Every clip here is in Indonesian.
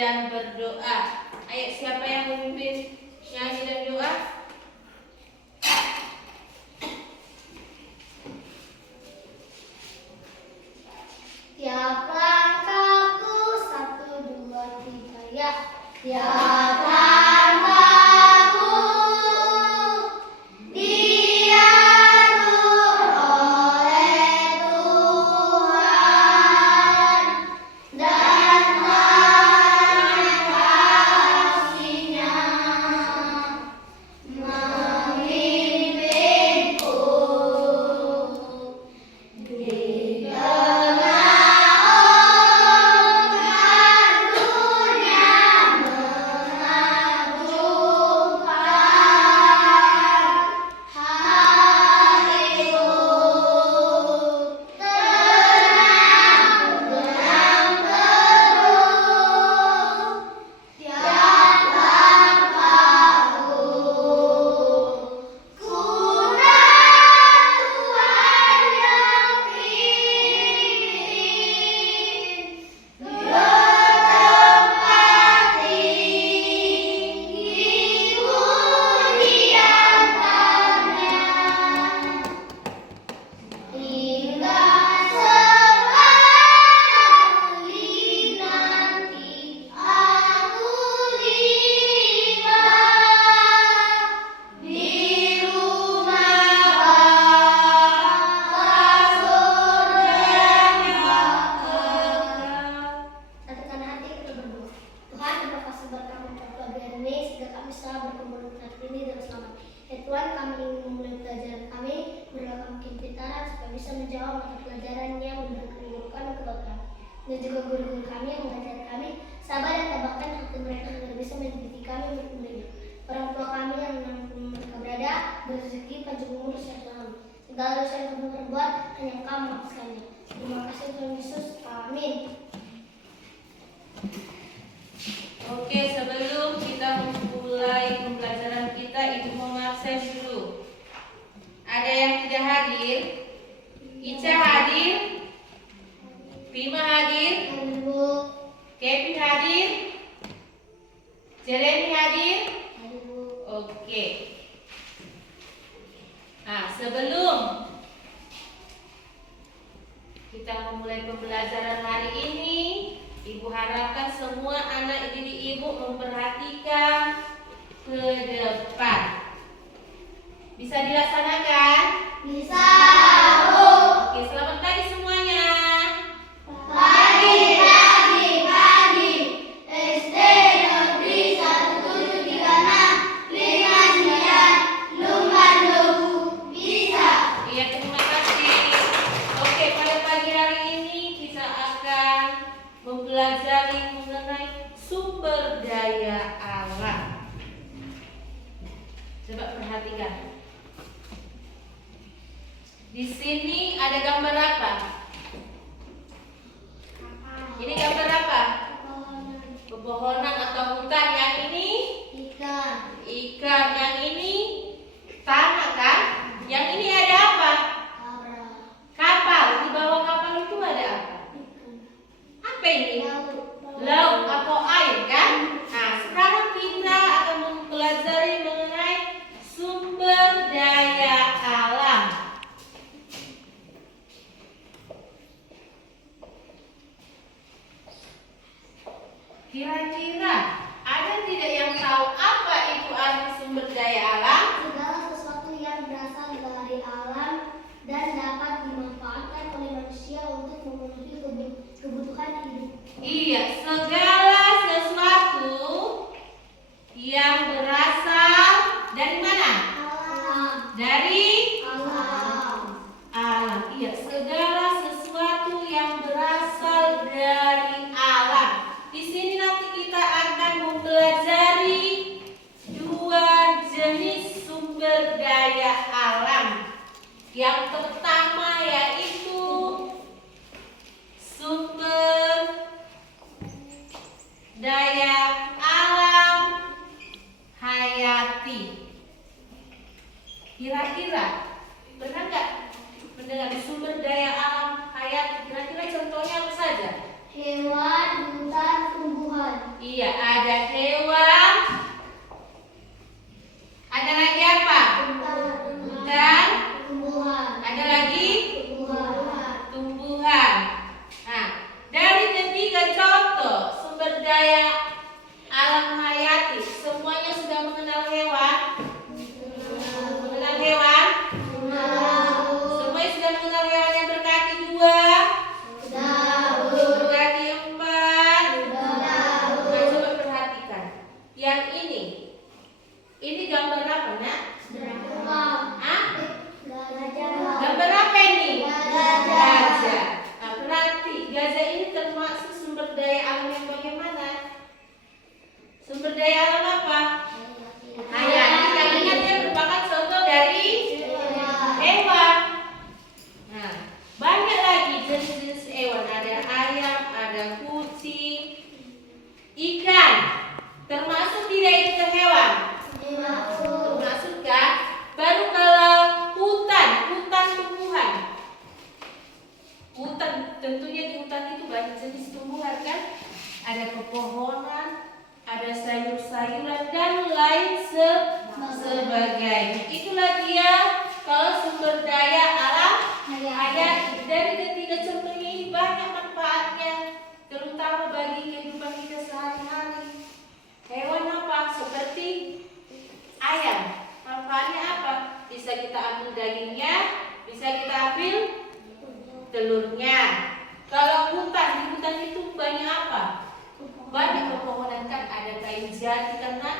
dan berdoa. Ayo, siapa yang memimpin nyanyi dan doa? Tiap langkahku 1, 2, 3 ya. Tiap langkahku diatur oleh Tuhan dan tangan kasih-Nya memimpinku di Tuhan, kami ingin memulai pelajaran kami, berilah kami kepintaran supaya bisa menjawab mata pelajaran yang memberikan kehidupan dan kebaikan. Dan juga guru-guru kami yang mengajar kami, sabar dan tabahkan hati mereka agar bisa mendidik kami untuk muridnya. Orang tua kami yang mereka berada, berrezeki panjang umur sehat selalu. Segala dosa yang kami perbuat, hanya Engkau menghapuskannya. Terima kasih Tuhan Yesus. Amin. Oke, sebelum kita memulai pembelajaran kita, Ibu mau ngabsen dulu. Ada yang tidak hadir? Ica hadir? Bima hadir? Kevin hadir? Jeremy hadir? Oke. Nah, sebelum kita memulai pembelajaran hari ini, Ibu harapkan semua anak didik Ibu memperhatikan ke depan. Bisa dilaksanakan? Bisa. Oke, selamat pagi semuanya. Pagi. SD Negeri 1736 59 Lumban Dobu. Bisa. Iya, terima kasih. Oke, pada pagi hari ini kita akan mempelajari mengenai sumber daya alam. Coba perhatikan. Di sini ada gambar apa? Ini gambar apa? Pepohonan atau hutan. Yang ini Ikan. ikan. Yang ini tanah kan? Yang ini ada apa? Kapal. Di bawah kapal itu ada apa? Apa ini? Laut atau air kan? Nah, sekarang kita akan mempelajari mengenai sumber daya alam. Kira-kira ada tidak yang tahu apa itu arti sumber daya alam? Segala sesuatu yang berasal dari alam dan dapat dimanfaatkan oleh manusia untuk memenuhi kebutuhan hidup. Iya, segala sesuatu yang berasal dari mana? Alam. Dari Alam. alam. Iya, segala sesuatu yang berasal dari alam. Di sini nanti kita akan mempelajari dua jenis sumber daya alam. Yang pertama yaitu sumber daya alam hayati. Kira-kira pernah nggak mendengar sumber daya alam hayati? Kira-kira contohnya apa saja? Hewan, hutan, tumbuhan. Iya, ada hewan. Ada lagi apa? Hutan. Ada lagi tumbuhan. Nah, dari ketiga contoh sumber daya alam hayati, semuanya sudah mengenal hewan. Mengenal hewan. Semuanya sudah mengenal hewan yang berkaki 2, berkaki 4. Nah, coba perhatikan. Yang ini gambar apa, Nak? Hah? Gambar apa ini? Gajah. Nah, berarti gajah ini termasuk sumber daya alam yang bagaimana? Sumber daya alam apa? Hayati. Karena dia merupakan contoh dari hewan. Nah, banyak lagi jenis-jenis hewan. Ada ayam, ada kucing, ikan. Termasuk tidak itu hewan? Termasuk kan? Baru kalau hutan tumbuhan. Hutan, tentunya di hutan itu banyak jenis tumbuhan kan? Ada pepohonan, ada sayur-sayuran dan lain sebagainya. Itulah dia kalau sumber daya alam hayati. Dari ketiga contohnya ini banyak manfaatnya, terutama bagi kehidupan kita sehari-hari. Hewan apa? Seperti ayam. Manfaatnya apa? Bisa kita ambil dagingnya, bisa kita ambil telurnya. Kalau hutan, di hutan itu banyak apa? Banyak pepohonan kan, ada kayu jati, karena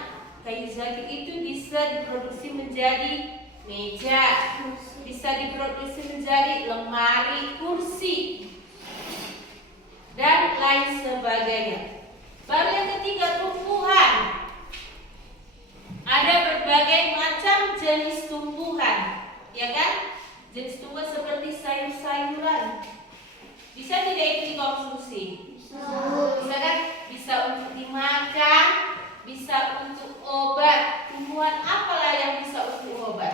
kayu jati itu bisa diproduksi menjadi meja, bisa diproduksi menjadi lemari, kursi, dan lain sebagainya. Baru yang ketiga, tumbuhan. Ada berbagai macam jenis tumbuhan, ya kan? Jenis tumbuhan seperti sayur-sayuran. Bisa tidak itu dikonsumsi? Bisa kan? Bisa untuk dimakan, bisa untuk obat. Tumbuhan apalah yang bisa untuk obat?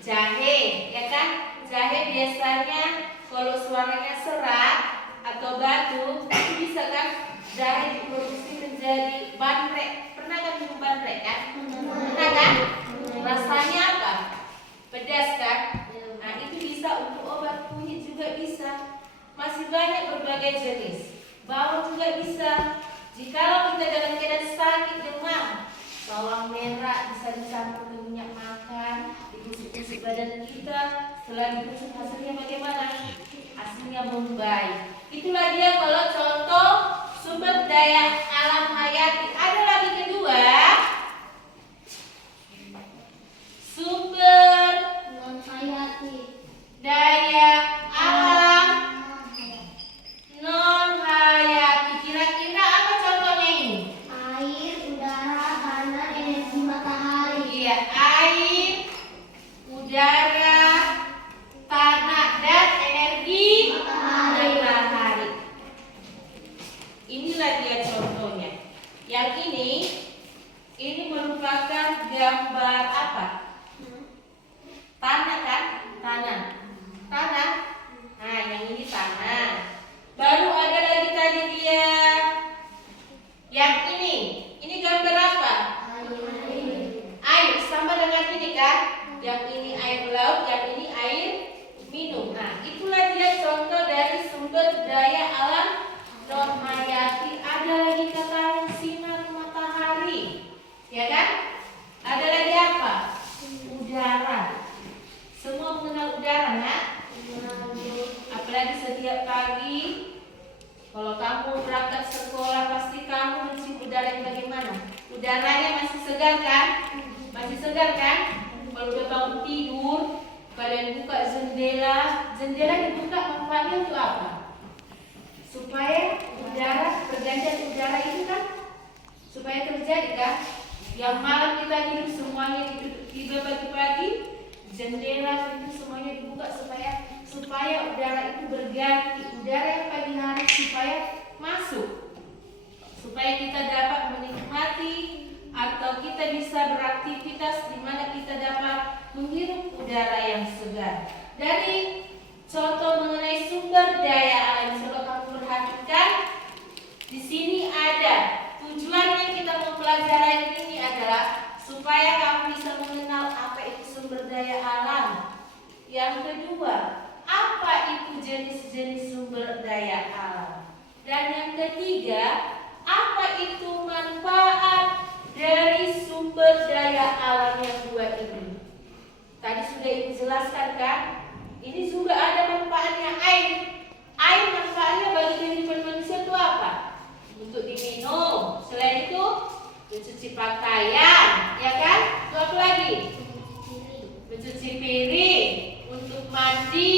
Jahe, ya kan? Jahe biasanya kalau suaranya serak atau batu, itu bisa kan? Jahe diproduksi menjadi bandrek. Pernah kan minum bandrek kan? Pernah kan? Rasanya apa? Pedas kan? Nah, itu bisa untuk obat, kunyit juga bisa. Masih banyak berbagai jenis. Bawang juga bisa. Jikalau kita dalam keadaan sakit demam, bawang merah bisa dicampur dengan minyak makan, ditusuk-tusuk badan kita. Setelah ditusuk hasilnya bagaimana? Hasilnya membaik. Itulah dia kalau contoh sumber daya alam hayati. Ada lagi kedua, sumber daya alam non hayati. Kira-kira apa contohnya ini? Air, udara, tanah, energi matahari. Iya, air, udara, tanah, dan energi matahari. Inilah dia contohnya. Yang ini merupakan gambar apa? Tanah kan? Tanah. Nah, yang ini tanah. Baru ada lagi tadi dia. Yang ini gambar apa? Air sama dengan ini kan? Yang ini air laut, yang ini air minum. Nah, itulah dia contoh dari sumber daya alam non hayati. Ada lagi kata yang sinar matahari, ya kan? Ada lagi apa? Udara. Semua mengenal udara, nak? Apalagi setiap pagi kalau kamu berangkat sekolah, pasti kamu mencium udara yang bagaimana? Udaranya masih segar kan? Masih segar kan? Kalau udah bangun tidur, kalian buka jendela. Jendela dibuka manfaatnya untuk apa? Supaya udara, pergantian udara itu kan supaya terjadi kan? Yang malam kita hidup semuanya tiba pagi-pagi, jendela itu semuanya dibuka supaya udara itu berganti, udara yang pagi hari supaya masuk, supaya kita dapat menikmati atau kita bisa beraktivitas di mana kita dapat menghirup udara yang segar. Dari contoh mengenai sumber daya alam, coba kamu perhatikan di sini pembelajaran ini adalah supaya kamu bisa mengenal apa itu sumber daya alam. Yang kedua, apa itu jenis-jenis sumber daya alam. Dan yang ketiga, apa itu manfaat dari sumber daya alam yang dua ini. Tadi sudah Ibu jelaskan kan? Ini juga ada manfaatnya air. Air manfaatnya bagi kehidupan manusia itu apa? Untuk diminum. Selain itu, mencuci pakaian, ya kan? Itu apa lagi? Mencuci piring, untuk mandi,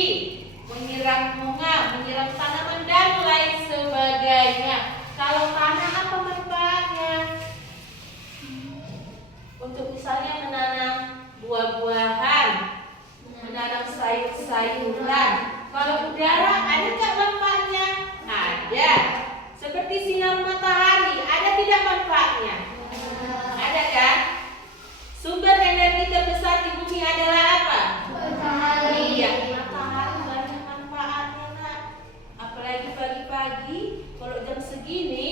menyiram bunga, menyiram tanaman dan lain sebagainya. Kalau tanah apa manfaatnya? Untuk misalnya menanam buah-buahan, menanam sayur-sayuran. Kalau udara ada nggak manfaatnya? Ada. Seperti sinar matahari, ada tidak manfaatnya? Ada kan? Sumber energi terbesar di bumi adalah apa? Matahari. Iya, matahari banyak manfaatnya, Nak. Apalagi pagi-pagi, kalau jam segini,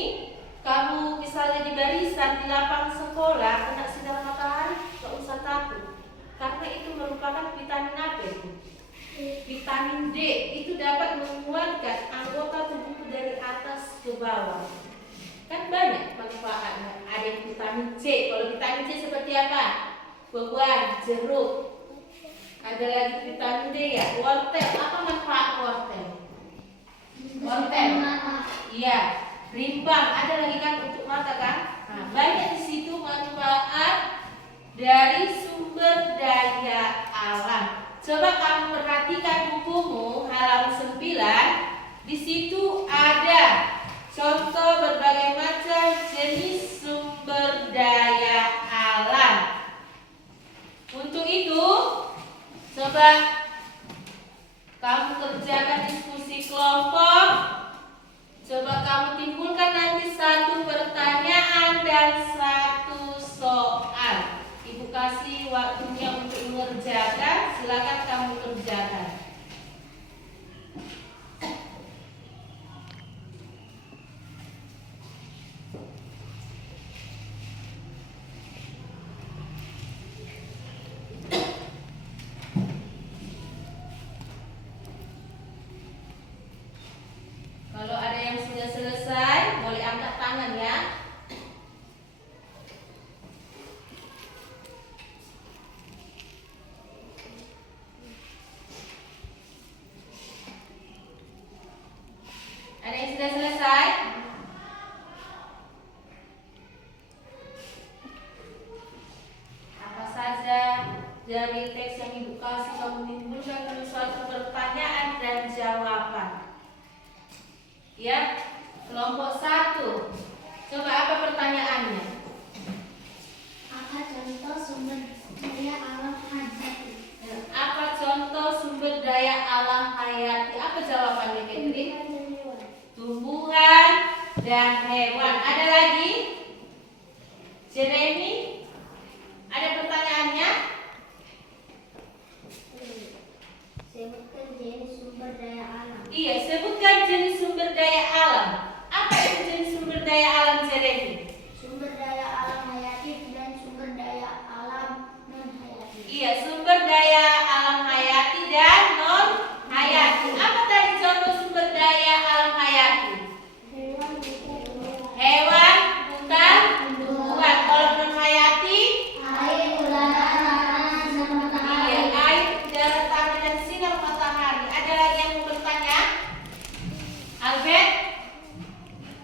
kamu misalnya di barisan di lapangan sekolah kena sinar matahari, gak usah takut. Karena itu merupakan vitamin apa itu? Vitamin D. Itu dapat menguatkan anggota tubuh dari atas ke bawah. Kan banyak manfaatnya. Ada yang vitamin C. Kalau vitamin C seperti apa? Buah, jeruk. Ada lagi vitamin D ya, wortel. Apa manfaat wortel? Wortel. Iya, rimbang. Ada lagi kan untuk mata kan? Nah, banyak di situ manfaat dari sumber daya alam. Coba kamu perhatikan bukumu halaman 9. Di situ ada contoh berbagai macam jenis sumber daya alam. Untuk itu, coba kamu kerjakan diskusi kelompok. Coba kamu timbulkan nanti satu pertanyaan dan satu soal. Ibu kasih waktunya untuk mengerjakan. Silakan kamu kerjakan. Kalau ada yang sudah selesai, boleh angkat tangan ya. Ada yang sudah selesai? Apa saja dari teks yang Ibu kasih kamu timbulkan dulu suatu pertanyaan dan jawaban. Ya, kelompok 1. Coba apa pertanyaannya? Apa contoh sumber daya alam hayati? Apa contoh sumber daya alam hayati? Apa jawabannya, Catherine? Tumbuhan dan hewan. Ada lagi? Jeremy? Ada pertanyaannya? Sebutkan jenis sumber daya alam. Iya, sebutkan jenis sumber daya alam. Apa itu jenis sumber daya alam, Jeremy? Sumber daya alam hayati dan sumber daya alam non hayati. Iya, sumber daya alam hayati dan non hayati. Apa tadi contoh sumber daya alam hayati? Hewan bukan tumbuhan. Hewan bukan tumbuhan. Kalau non hayati? Air, udara, tanah, sinar matahari. Iya, air, udara, tanah dan sinar matahari. Ada lagi yang mau bertanya? Albert?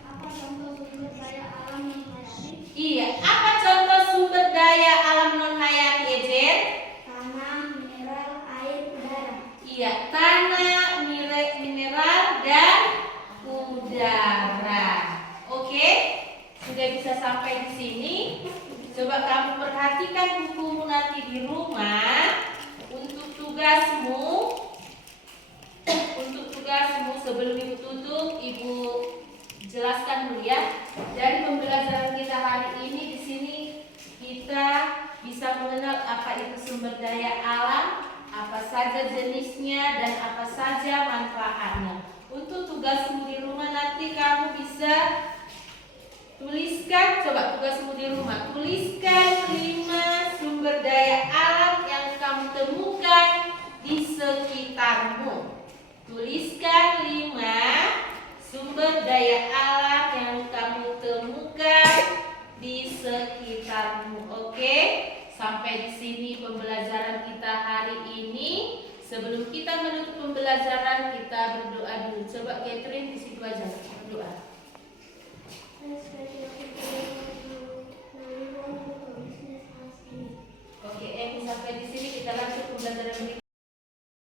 Apa contoh sumber daya alam non hayati? Iya, apa contoh sumber daya alam non hayati, Ejen? Tanah, mineral, air, udara. Iya, tanah, mineral dan udara. Oke, sudah bisa sampai di sini. Coba kamu perhatikan bukumu nanti di rumah. Untuk tugasmu, sebelum Ibu tutup, Ibu jelaskan dulu ya. Dari pembelajaran kita hari ini di sini kita bisa mengenal apa itu sumber daya alam, apa saja jenisnya dan apa saja manfaatnya. Untuk tugasmu di rumah nanti kamu bisa Tuliskan, coba tugasmu di rumah. Tuliskan 5 sumber daya alam yang kamu temukan di sekitarmu. Tuliskan 5 sumber daya alam yang kamu temukan di sekitarmu. Oke? Sampai di sini pembelajaran kita hari ini. Sebelum kita menutup pembelajaran, kita berdoa dulu. Coba Catherine di situ aja berdoa. Oke, sampai di sini kita langsung pembelajaran berikutnya.